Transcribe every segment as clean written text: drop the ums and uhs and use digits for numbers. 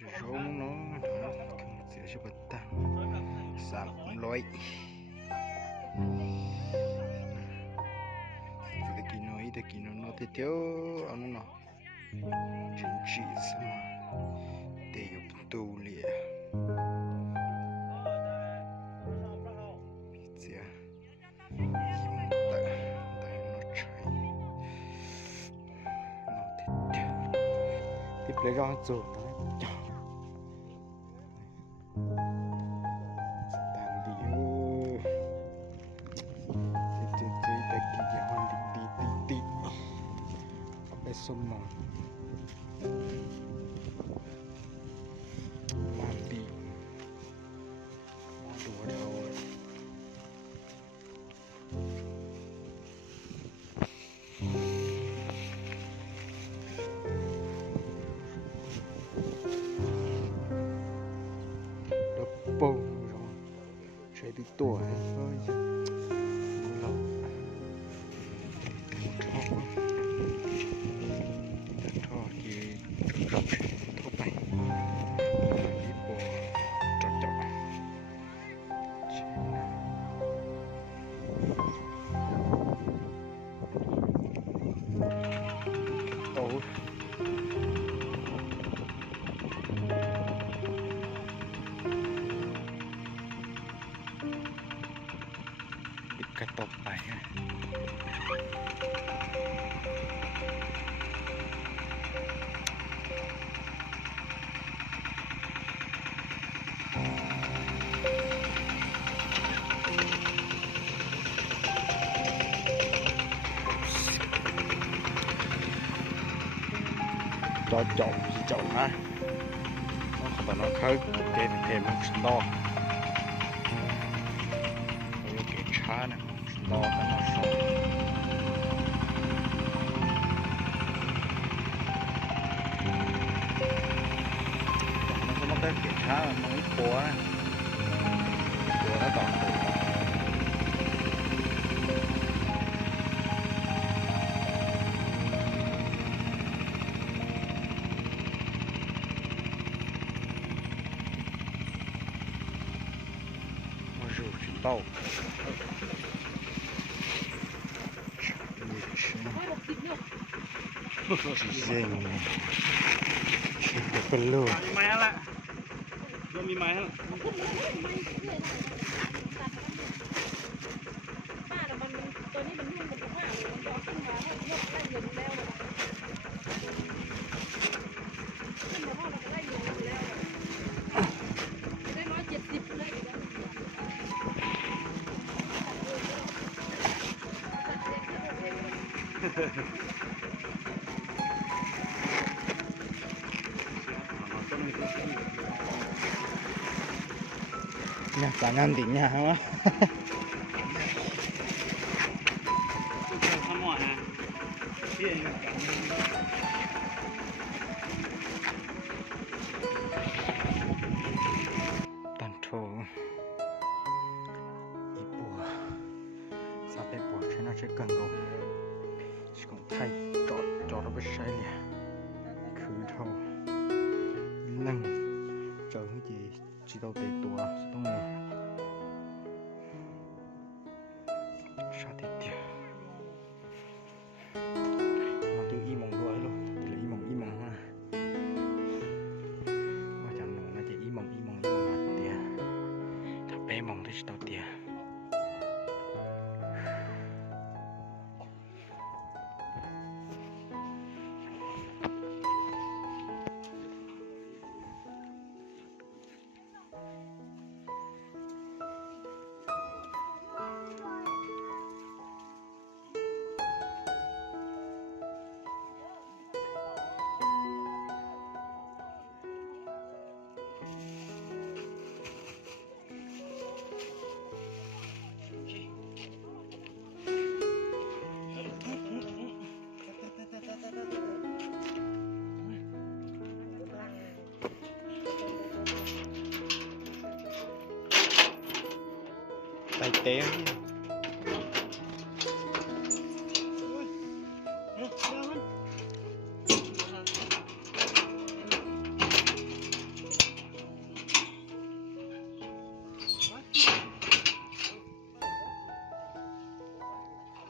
rong nó sẽ cho bật tăng 300แต่กินน้อยเดียวเอาหน่อยฉันจีสมาเดี๋ยวประตูเลียเสียยิ้มแต่นอใช้นอเดียวที่เปลือกจูบนะต่างดีแต่กินอย่างวันดีเอาไปสมองมันดีดูเท่าโป่งใช้ดูตัวให้ก็ยังเราท่อที่ทั่วไปที่โป่งจอดใช่นะโอ้กระตบไปจอดนะต้องขอน้องเขาเกมมันสตอเราเกมช้านะสตอกันมาสองมันก็เกมช้ามันไม่ปัวนะปัวถ้าต่อ到เซ็งเป็นลูกมีไม้ฮะละมีไม้ฮะป้าแต่มันตัวนี้มันนุ่มมันมากมันจะขึ้นมาให้ยกได้เงินแล้วขึ้นมาพ่อมันก็ได้เงินแล้วได้170เลยเนี่ยการงานดิ่งเนี่ยฮะวะตันโถอีปัวซาเปปัวใช้น่าใช้กันโลชิคงไทยจอดเราไปใช้เลยคือเท่านั่งเจอที่จีเราเตะตัวต้องเลยชาติเดียวมาดูอีมองด้วยลูกเดี๋ยวอีมองฮะว่าจะหนูน่าจะอีมองมาเดียวถ้าเป้มองได้ชิตัวเดียวไปเต้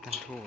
กันถูก